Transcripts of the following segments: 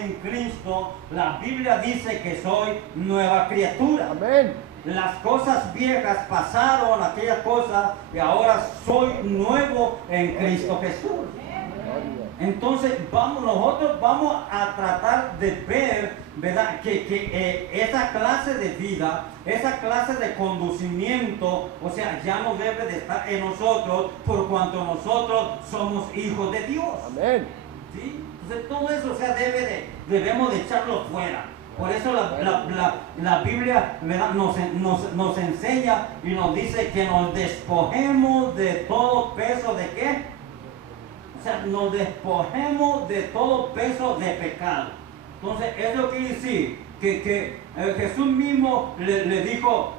en Cristo, la Biblia dice que soy nueva criatura. Amén. Las cosas viejas pasaron, aquellas cosas, y ahora soy nuevo en Cristo Jesús. Gloria. Entonces nosotros vamos a tratar de ver, ¿verdad? Que esa clase de vida, esa clase de conducimiento, o sea, ya no debe de estar en nosotros por cuanto nosotros somos hijos de Dios. Amén. ¿Sí? Entonces todo eso, o sea, debemos de echarlo fuera. Por eso la Biblia, ¿verdad? Nos enseña y nos dice que nos despojemos de todo peso de ¿qué? O sea, nos despojemos de todo peso de pecado. Entonces, eso quiere decir que Jesús mismo le dijo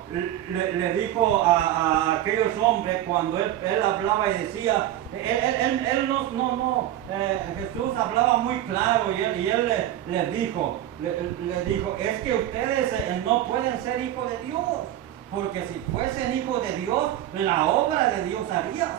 a aquellos hombres cuando él hablaba y decía, Jesús hablaba muy claro y él les dijo, es que ustedes no pueden ser hijos de Dios, porque si fuesen hijos de Dios, la obra de Dios harían.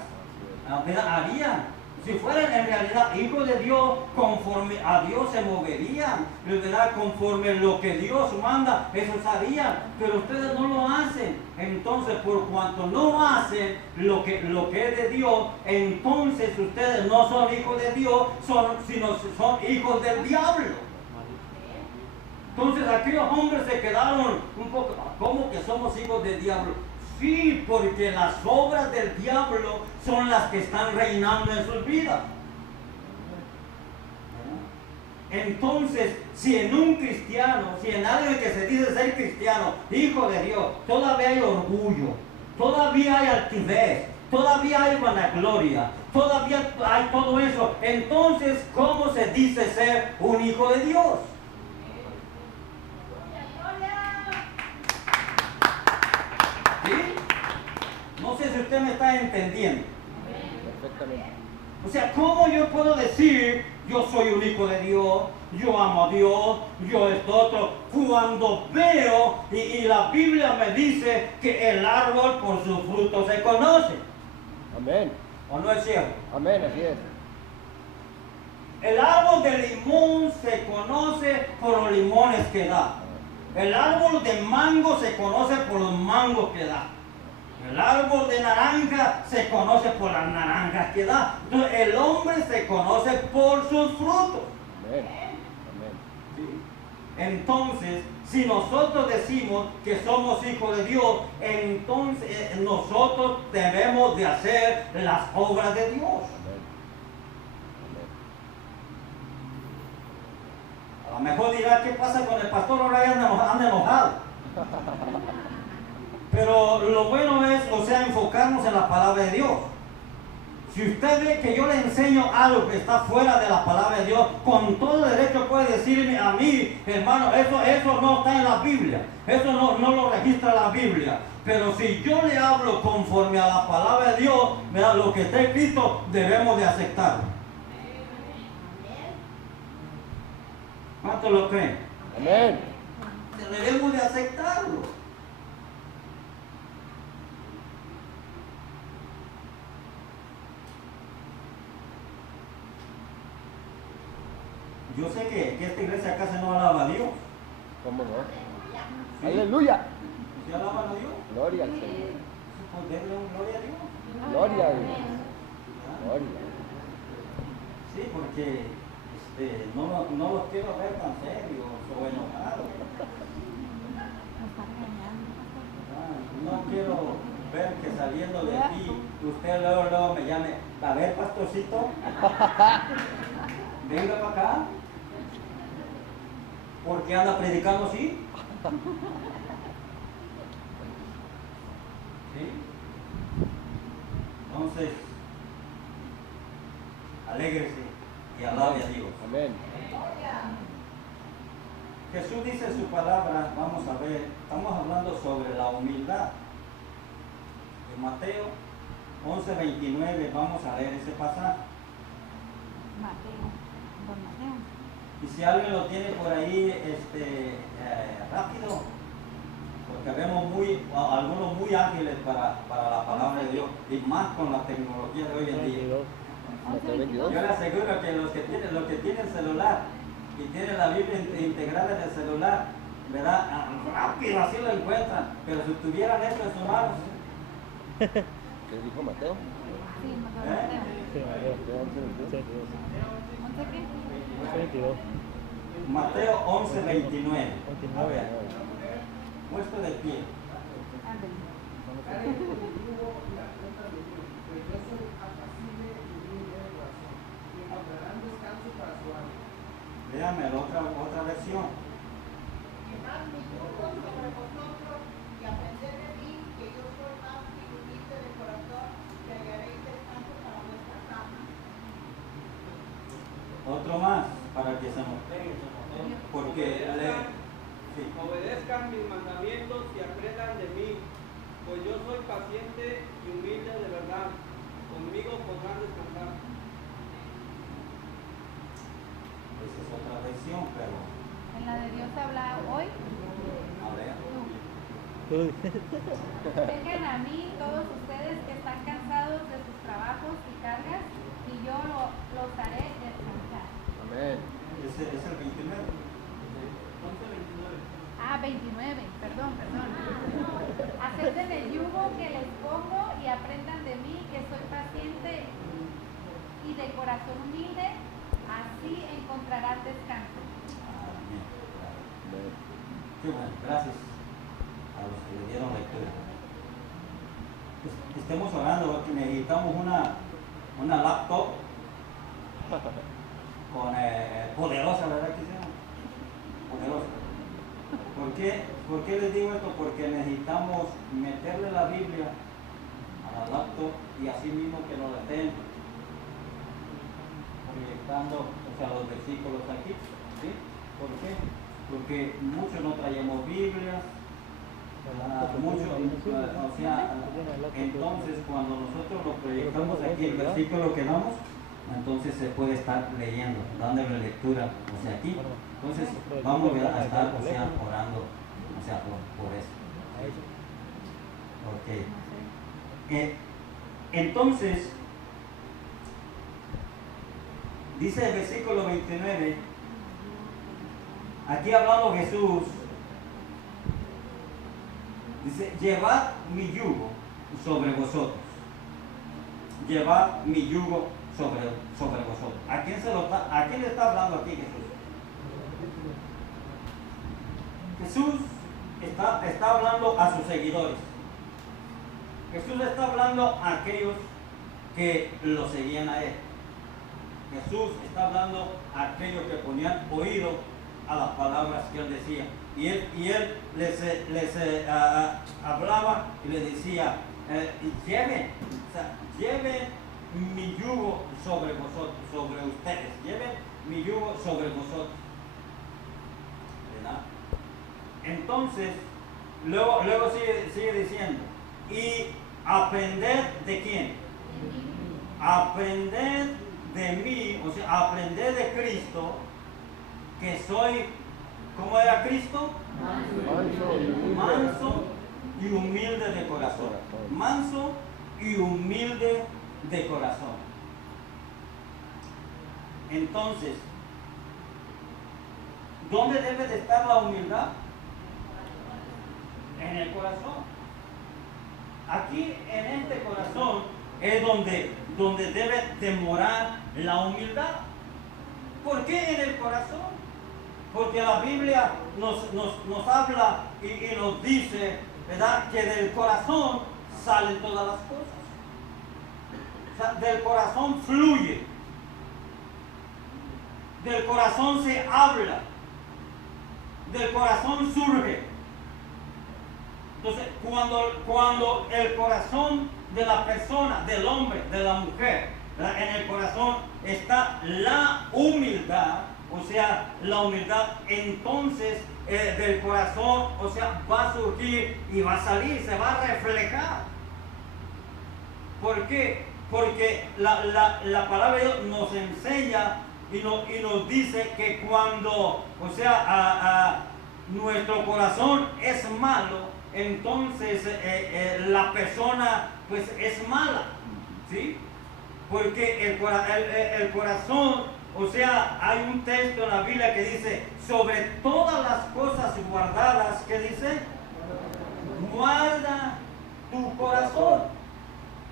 Si fueran en realidad hijos de Dios, conforme a Dios se moverían, ¿verdad? Conforme lo que Dios manda, eso harían, pero ustedes no lo hacen. Entonces, por cuanto no hacen lo que es de Dios, entonces ustedes no son hijos de Dios, sino son hijos del diablo. Entonces aquellos hombres se quedaron un poco, ¿cómo que somos hijos del diablo? Sí, porque las obras del diablo son las que están reinando en sus vidas. Entonces, si en un cristiano, si en alguien que se dice ser cristiano, hijo de Dios, todavía hay orgullo, todavía hay altivez, todavía hay vanagloria, todavía hay todo eso, entonces, ¿cómo se dice ser un hijo de Dios? ¿Sí? No sé si usted me está entendiendo. Perfectamente. O sea, ¿cómo yo puedo decir yo soy un hijo de Dios, yo amo a Dios, yo esto otro, cuando veo y la Biblia me dice que el árbol por sus frutos se conoce? Amén. ¿O no es cierto? Amén, así es. El árbol de limón se conoce por los limones que da. El árbol de mango se conoce por los mangos que da. El árbol de naranja se conoce por las naranjas que da. Entonces, el hombre se conoce por sus frutos. Amén. Amén. ¿Sí? Entonces, si nosotros decimos que somos hijos de Dios, entonces nosotros debemos de hacer las obras de Dios. Amén. A lo mejor dirá, ¿qué pasa con el pastor? Ahora ya anda enojado. Pero lo bueno es, o sea, enfocarnos en la palabra de Dios. Si usted ve que yo le enseño algo que está fuera de la palabra de Dios, con todo derecho puede decirme a mí, hermano, eso no está en la Biblia. Eso no lo registra la Biblia. Pero si yo le hablo conforme a la palabra de Dios, ¿verdad? Lo que está escrito, debemos de aceptarlo. ¿Cuántos lo creen? Amén. Debemos de aceptarlo. Yo sé que esta iglesia casi no alaba a Dios. ¿Cómo no? ¿Sí? Aleluya. ¿Sí alaban a Dios? Gloria al Señor. Pues denle un gloria a Dios. Gloria a Dios. Gloria. Sí, porque no los quiero ver tan serios o enojados. No quiero ver que saliendo de ti, usted luego me llame, a ver, pastorcito, venga para acá. ¿Por qué anda predicando así? ¿Sí? Entonces, alégrese y alabe a Dios. Amén. Jesús dice en su palabra, vamos a ver, estamos hablando sobre la humildad. En Mateo 11:29, vamos a leer ese pasaje. Y si alguien lo tiene por ahí, rápido, porque vemos algunos muy ágiles para la palabra de Dios, y más con la tecnología de hoy en día. Mateo 22. Yo le aseguro que los que tienen celular, y tiene la Biblia integrada en el celular, ¿verdad? Rápido así lo encuentran, pero si tuvieran esto en sus manos, ¿Qué dijo Mateo? Sí, Mateo. Sí, Mateo. ¿Qué 11:22. ¿11 qué? 22. Mateo 11:29. A 29. ver, puesto de pie. Ándale. Léame la otra versión. Llevad mi yugo sobre vosotros y aprended de mí, que yo soy manso y humilde de corazón, y hallaréis descanso para vuestras almas. Otro más, para que se nos pegue, porque sí. Obedezcan mis mandamientos y aprendan de mí, pues yo soy paciente y humilde de verdad. Conmigo podrán descansar. Esa es otra versión, pero En la de Dios habla hoy. a ver. Tú. Vengan a mí todos ustedes que están cansados de sus trabajos y cargas, y yo los haré descansar. Amén. Ese es el 29. 11:29. Ah, 29, perdón. Acepten el yugo que les pongo y aprendan de mí, que soy paciente y de corazón humilde, así encontrarán descanso. Amén. Amén. Qué bueno, gracias a los que le dieron lectura. Estemos orando porque necesitamos una laptop con, poderosa, ¿verdad que sea? Poderosa. ¿Por qué les digo esto? Porque necesitamos meterle la Biblia a la laptop y así mismo que nos la estén proyectando, o sea, los versículos aquí. ¿Sí? ¿Por qué? Porque muchos no traemos Biblias, muchos, o sea, entonces cuando nosotros lo proyectamos aquí, el versículo que damos, entonces se puede estar leyendo, dándole lectura, o sea, aquí. Entonces vamos a estar, o sea, orando, o sea, por eso. Ok. Entonces, dice el versículo 29, aquí hablando Jesús, dice, llevad mi yugo sobre vosotros. Llevad mi yugo sobre vosotros. ¿A quién le está hablando aquí Jesús? Jesús está hablando a sus seguidores. Jesús está hablando a aquellos que lo seguían a él. Jesús está hablando a aquellos que ponían oído a las palabras que él decía. Y él les hablaba y les decía, lleven mi yugo sobre vosotros, sobre ustedes. Lleven mi yugo sobre vosotros. ¿Verdad? Entonces, luego sigue diciendo, y aprender de quién? Aprender de mí, o sea, aprender de Cristo, que soy, ¿cómo era Cristo? Manso y humilde de corazón. Manso y humilde de corazón. Entonces, ¿dónde debe de estar la humildad? En el corazón. Aquí en este corazón es donde debe de morar la humildad. ¿Por qué en el corazón? Porque la Biblia nos habla y nos dice, ¿verdad?, que del corazón salen todas las cosas. O sea, del corazón fluye. Del corazón se habla. Del corazón surge. Entonces, cuando el corazón de la persona, del hombre, de la mujer, ¿verdad?, en el corazón está la humildad, o sea, la humildad, entonces del corazón, o sea, va a surgir y va a salir, se va a reflejar. ¿Por qué? Porque la palabra de Dios nos enseña y nos dice que cuando, o sea, nuestro corazón es malo, entonces la persona pues es mala, ¿sí? Porque el corazón, O sea, hay un texto en la Biblia que dice, sobre todas las cosas guardadas, ¿qué dice? Guarda tu corazón.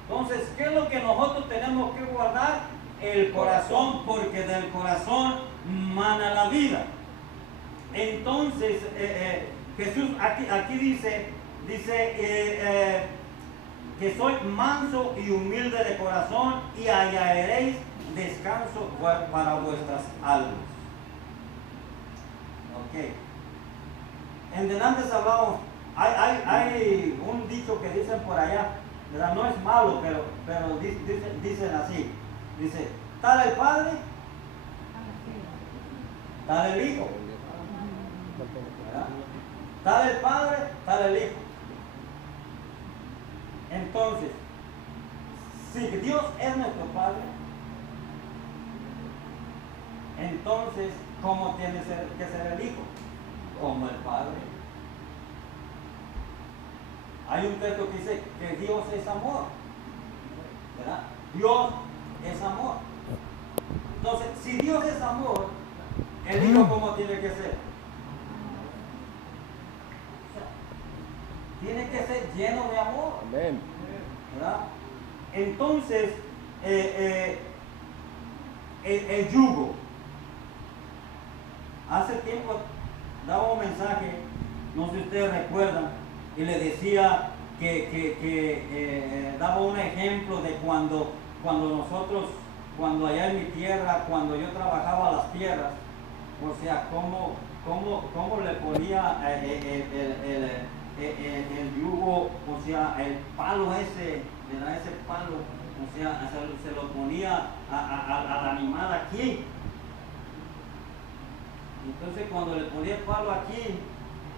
Entonces, ¿qué es lo que nosotros tenemos que guardar? El corazón, porque del corazón mana la vida. Entonces, Jesús aquí dice que soy manso y humilde de corazón y hallaréis descanso para vuestras almas. Ok. En delante hablamos, hay un dicho que dicen por allá, ¿verdad? No es malo, pero dicen así. Dice, tal el Padre, tal el Hijo. ¿Verdad? Tal el Padre, tal el Hijo. Entonces, si Dios es nuestro Padre, entonces, ¿cómo tiene que ser el Hijo? Como el Padre. Hay un texto que dice que Dios es amor, ¿verdad? Dios es amor. Entonces, si Dios es amor, el Hijo ¿cómo tiene que ser? Tiene que ser lleno de amor. Amén. ¿Verdad? Entonces, el yugo. Hace tiempo daba un mensaje, no sé si ustedes recuerdan, y le decía que daba un ejemplo de cuando nosotros, cuando allá en mi tierra, cuando yo trabajaba las tierras, o sea, cómo le ponía el yugo, o sea, el palo ese, ¿verdad? Ese palo, o sea, se lo ponía al animal aquí. Entonces cuando le ponía el palo aquí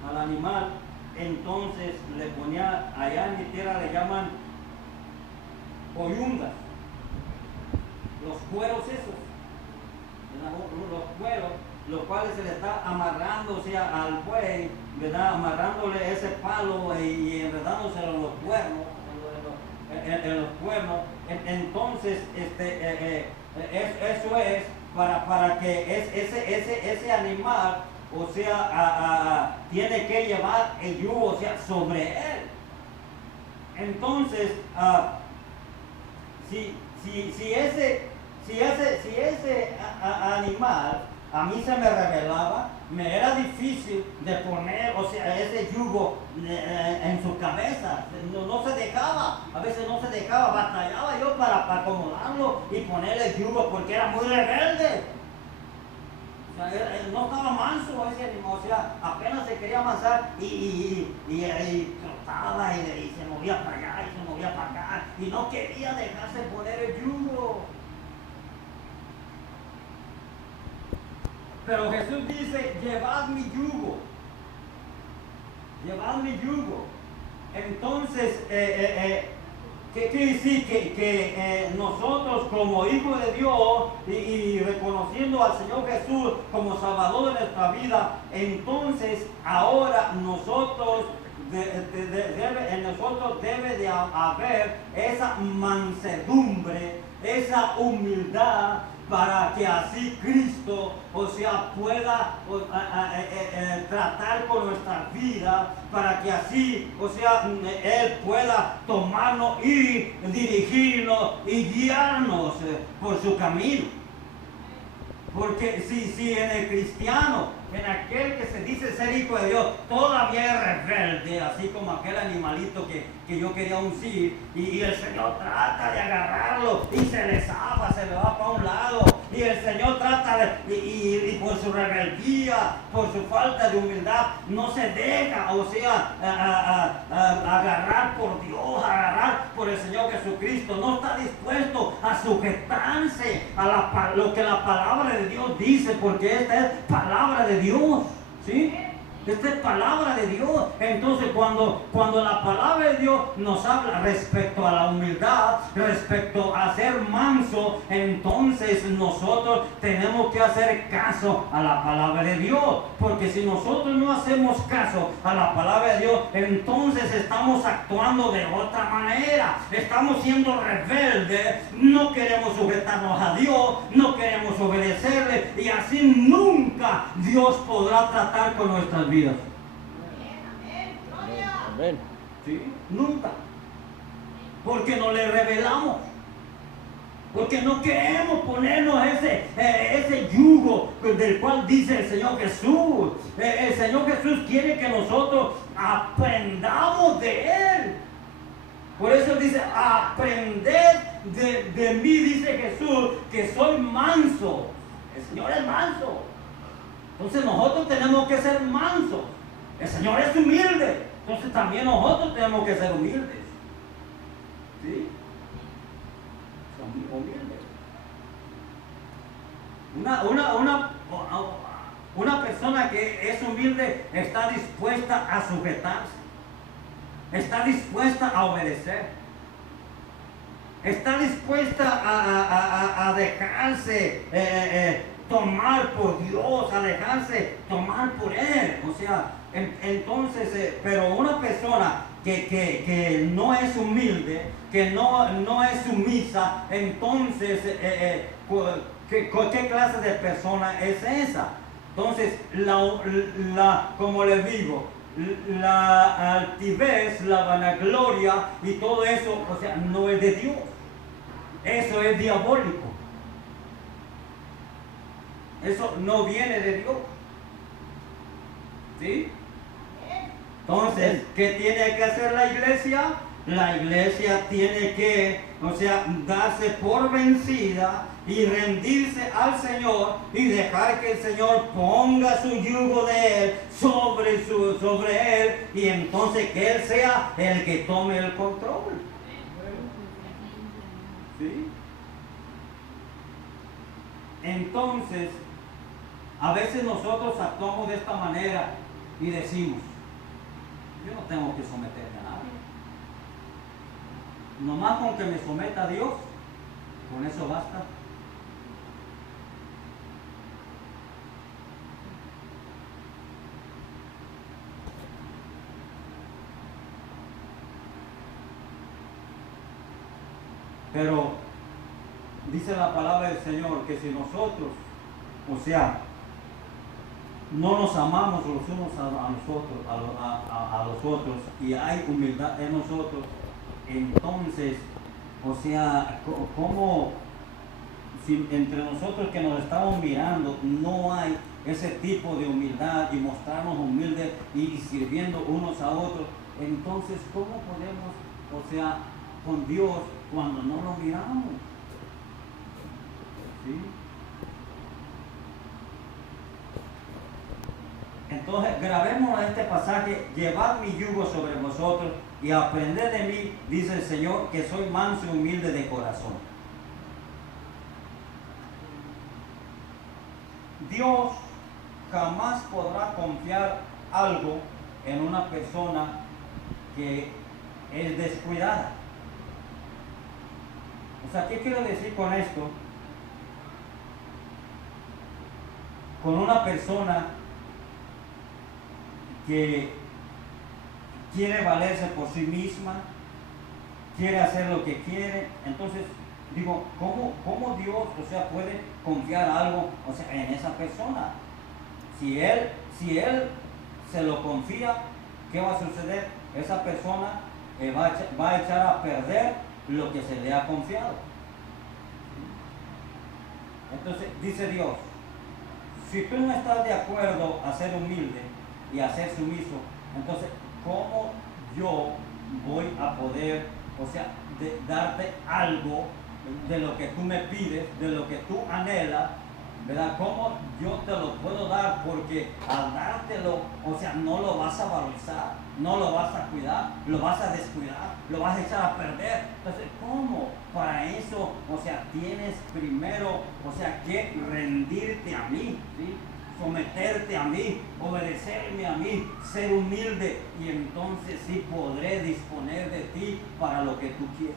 al animal, entonces le ponía, allá en mi tierra le llaman coyundas, los cueros esos, ¿verdad? Los cueros, los cuales se le está amarrando, o sea, al buey, ¿verdad? Amarrándole ese palo y enredándoselo en los cuernos, en los cuernos. Entonces, eso es para que ese animal, o sea, tiene que llevar el yugo, o sea, sobre él. Entonces, si ese animal a mí se me revelaba, me era difícil de poner, o sea, ese yugo en su cabeza. No se dejaba, a veces no se dejaba, batallaba yo para acomodarlo y ponerle el yugo porque era muy rebelde. O sea, no estaba manso ese animal, o sea, apenas se quería amasar y trotaba y se movía para allá y se movía para acá y no quería dejarse poner el yugo. Pero Jesús dice, llevad mi yugo. Llevad mi yugo. Entonces, ¿qué quiere decir? Que nosotros como hijos de Dios y reconociendo al Señor Jesús como Salvador de nuestra vida, entonces ahora nosotros en nosotros debe de haber esa mansedumbre, esa humildad, para que así Cristo, o sea, pueda tratar con nuestra vida, para que así, o sea, Él pueda tomarnos y dirigirnos y guiarnos por su camino. Porque si en el cristiano, en aquel que se dice ser hijo de Dios, todavía es rebelde, así como aquel animalito que yo quería uncir, y el Señor trata de agarrarlo y se le zafa, se le va para un lado, y el Señor trata y por su rebeldía, por su falta de humildad, no se deja, o sea, agarrar por Dios, agarrar por el Señor Jesucristo, no está dispuesto a sujetarse a lo que la palabra de Dios dice, porque esta es palabra de Dios, ¿sí? Esta es palabra de Dios. Entonces cuando la palabra de Dios nos habla respecto a la humildad, respecto a ser manso, entonces nosotros tenemos que hacer caso a la palabra de Dios. Porque si nosotros no hacemos caso a la palabra de Dios, entonces estamos actuando de otra manera. Estamos siendo rebeldes, no queremos sujetarnos a Dios, no queremos obedecerle, y así nunca Dios podrá tratar con nuestras vidas. Amén. Gloria. Amén. ¿Sí? Nunca. Porque no le rebelamos. Porque no queremos ponernos ese yugo del cual dice el Señor Jesús. El Señor Jesús quiere que nosotros aprendamos de Él. Por eso dice, aprended de mí, dice Jesús, que soy manso. El Señor es manso. Entonces nosotros tenemos que ser mansos. El Señor es humilde. Entonces también nosotros tenemos que ser humildes. ¿Sí? Son humildes. Una persona que es humilde está dispuesta a sujetarse. Está dispuesta a obedecer. Está dispuesta a dejarse tomar por Dios, a dejarse tomar por Él. O sea, entonces, pero una persona que no es humilde, que no es sumisa, entonces, ¿qué clase de persona es esa? Entonces, como les digo, la altivez, la vanagloria y todo eso, o sea, no es de Dios. Eso es diabólico. Eso no viene de Dios. ¿Sí? Entonces, ¿qué tiene que hacer la iglesia? La iglesia tiene que, o sea, darse por vencida y rendirse al Señor y dejar que el Señor ponga su yugo de Él sobre Él, y entonces que Él sea el que tome el control. ¿Sí? Entonces, a veces nosotros actuamos de esta manera y decimos, yo no tengo que someterme a nadie. Nomás con que me someta a Dios, con eso basta. Pero dice la palabra del Señor que si nosotros, o sea, no nos amamos los unos a los otros, y hay humildad en nosotros, entonces, o sea, ¿cómo si entre nosotros que nos estamos mirando no hay ese tipo de humildad y mostrarnos humildes y sirviendo unos a otros? Entonces, ¿cómo podemos, o sea, con Dios cuando no lo miramos? ¿Sí? Entonces, grabemos este pasaje: llevad mi yugo sobre vosotros y aprended de mí, dice el Señor, que soy manso y humilde de corazón. Dios jamás podrá confiar algo en una persona que es descuidada. O sea, ¿qué quiero decir con esto? Con una persona que quiere valerse por sí misma, quiere hacer lo que quiere. Entonces, digo, ¿cómo Dios, o sea, puede confiar algo, o sea, en esa persona? Si él se lo confía, ¿qué va a suceder? Esa persona va a echar a perder lo que se le ha confiado. Entonces, dice Dios, si tú no estás de acuerdo a ser humilde y a ser sumiso, entonces, ¿cómo yo voy a poder, o sea, darte algo de lo que tú me pides, de lo que tú anhelas, ¿verdad? ¿Cómo yo te lo puedo dar? Porque al dártelo, o sea, no lo vas a valorizar, no lo vas a cuidar, lo vas a descuidar, lo vas a echar a perder. Entonces, ¿cómo? Para eso, o sea, tienes primero, o sea, que rendirte a mí, ¿sí? someterte a mí, obedecerme a mí, ser humilde, y entonces sí podré disponer de ti para lo que tú quieres.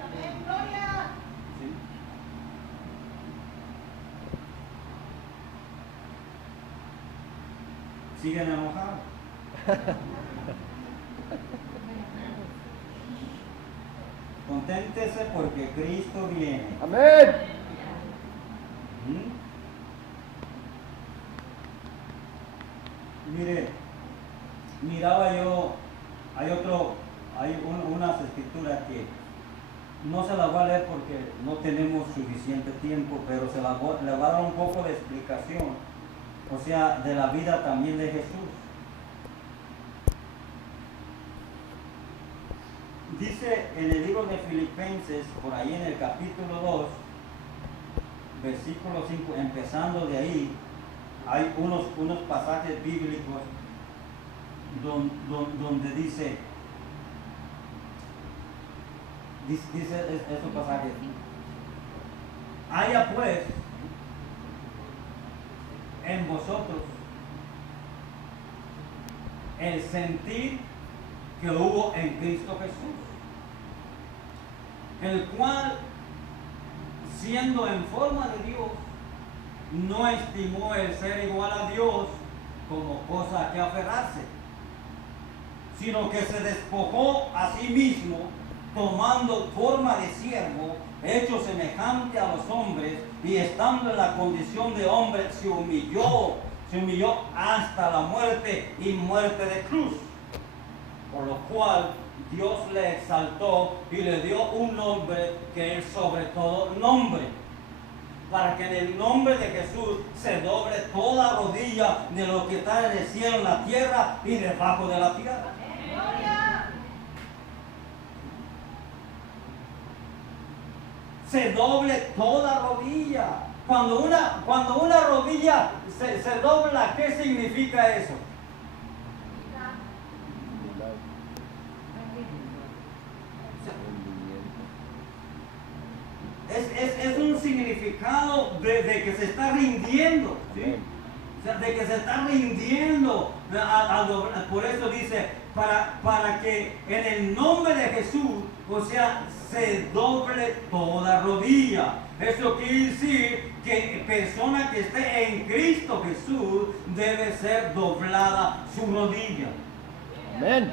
Amén, gloria. ¿Sí? ¿Siguen enojados? Conténtese porque Cristo viene. Amén. ¿Mm? Mire, miraba yo, hay unas escrituras que no se las voy a leer porque no tenemos suficiente tiempo, pero le voy a dar un poco de explicación, o sea, de la vida también de Jesús. Dice en el libro de Filipenses, por ahí en el capítulo 2, versículo 5, empezando de ahí, hay unos pasajes bíblicos donde dice estos pasajes: haya pues en vosotros el sentir que hubo en Cristo Jesús, el cual, siendo en forma de Dios, no estimó el ser igual a Dios como cosa a que aferrarse, sino que se despojó a sí mismo, tomando forma de siervo, hecho semejante a los hombres, y estando en la condición de hombre, se humilló hasta la muerte, y muerte de cruz. Por lo cual Dios le exaltó y le dio un nombre que es sobre todo nombre, para que en el nombre de Jesús se doble toda rodilla de lo que está en el cielo, en la tierra y debajo de la tierra. Gloria. Se doble toda rodilla. Cuando una rodilla se dobla, ¿qué significa eso? Es un significado de que se está rindiendo, ¿sí? O sea, de que se está rindiendo. Por eso dice, para que en el nombre de Jesús, o sea, se doble toda rodilla. Eso quiere decir que persona que esté en Cristo Jesús debe ser doblada su rodilla. Amén.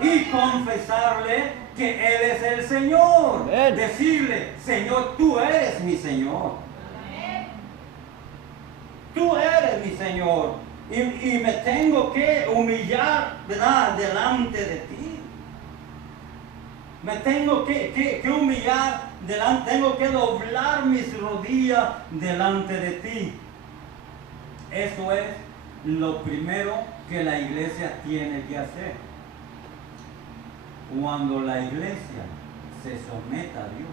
Y confesarle que Él es el Señor. Amén. Decirle: Señor, tú eres mi Señor. Tú eres mi Señor. Y me tengo que humillar, ¿verdad?, delante de ti. Me tengo que humillar delante, tengo que doblar mis rodillas delante de ti. Eso es lo primero que la iglesia tiene que hacer. Cuando la iglesia se someta a Dios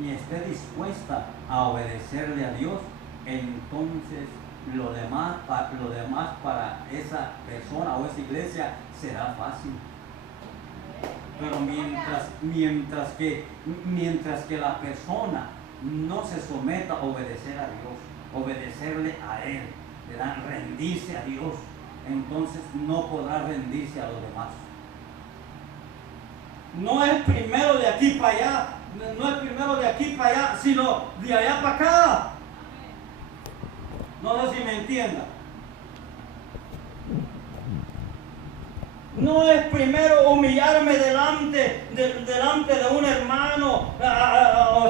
y esté dispuesta a obedecerle a Dios, entonces lo demás para esa persona o esa iglesia será fácil. Pero mientras que la persona no se someta a obedecer a Dios, obedecerle a Él, ¿verdad?, rendirse a Dios, entonces no podrá rendirse a los demás. No es primero de aquí para allá, no es primero de aquí para allá, sino de allá para acá. No sé si me entiendan. No es primero humillarme delante de un hermano, o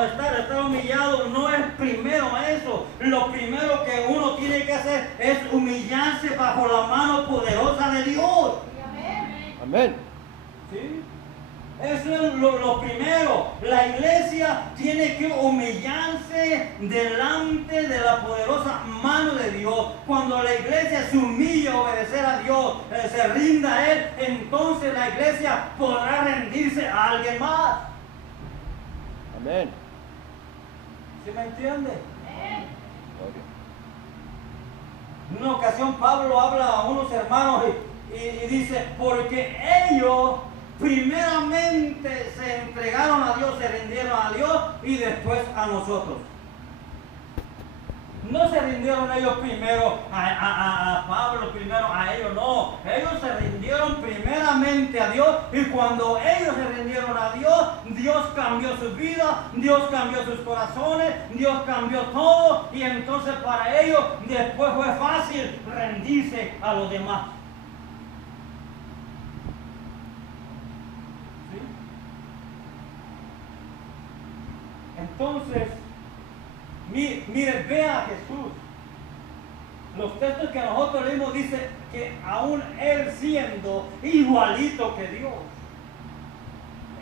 estar humillado. No es primero eso. Lo primero que uno tiene que hacer es humillarse bajo la mano poderosa de Dios. Amén. ¿Sí? Eso es lo primero. La iglesia tiene que humillarse delante de la poderosa mano de Dios. Cuando la iglesia se humilla a obedecer a Dios, se rinda a Él, entonces la iglesia podrá rendirse a alguien más. Amén. ¿Sí me entiende? Gloria. En una ocasión Pablo habla a unos hermanos y dice: porque ellos primeramente se entregaron a Dios, se rindieron a Dios y después a nosotros. No se rindieron ellos primero a Pablo, primero a ellos, no. Ellos se rindieron primeramente a Dios, y cuando ellos se rindieron a Dios, Dios cambió su vida, Dios cambió sus corazones, Dios cambió todo, y entonces para ellos después fue fácil rendirse a los demás. ¿Sí? Entonces, mire, vea a Jesús. Los textos que nosotros leímos dicen que aún Él siendo igualito que Dios,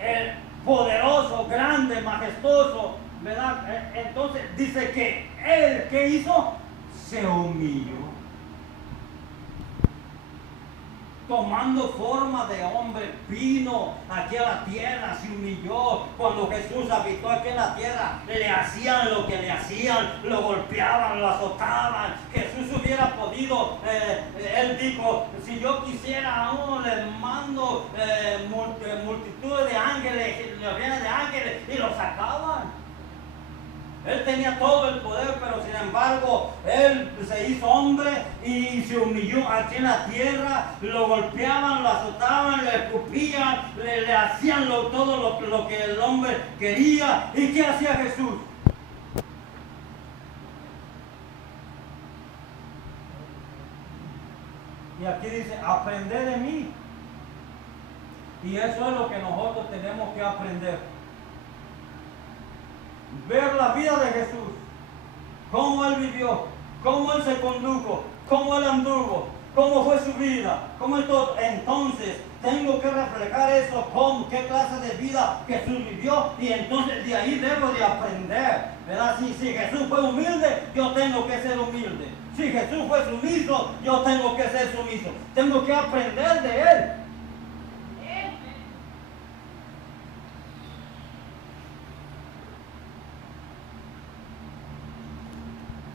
el poderoso, grande, majestuoso, ¿verdad? Entonces dice que Él, ¿qué hizo? Se humilló, tomando forma de hombre, vino aquí a la tierra, se humilló. Cuando Jesús habitó aquí en la tierra, le hacían lo que le hacían, lo golpeaban, lo azotaban. Jesús hubiera podido, Él dijo, si yo quisiera aún les mando multitudes de ángeles, legiones de ángeles, y los sacaban. Él tenía todo el poder, pero sin embargo, Él se hizo hombre y se humilló aquí en la tierra. Lo golpeaban, lo azotaban, le escupían, le hacían todo lo que el hombre quería. ¿Y qué hacía Jesús? Y aquí dice, aprended de mí. Y eso es lo que nosotros tenemos que aprender. Ver la vida de Jesús, cómo Él vivió, cómo Él se condujo, cómo Él anduvo, cómo fue su vida, cómo es todo. Entonces tengo que reflejar eso, con qué clase de vida Jesús vivió, y entonces de ahí debo de aprender, ¿verdad? Si Jesús fue humilde, yo tengo que ser humilde. Si Jesús fue sumiso, yo tengo que ser sumiso. Tengo que aprender de Él.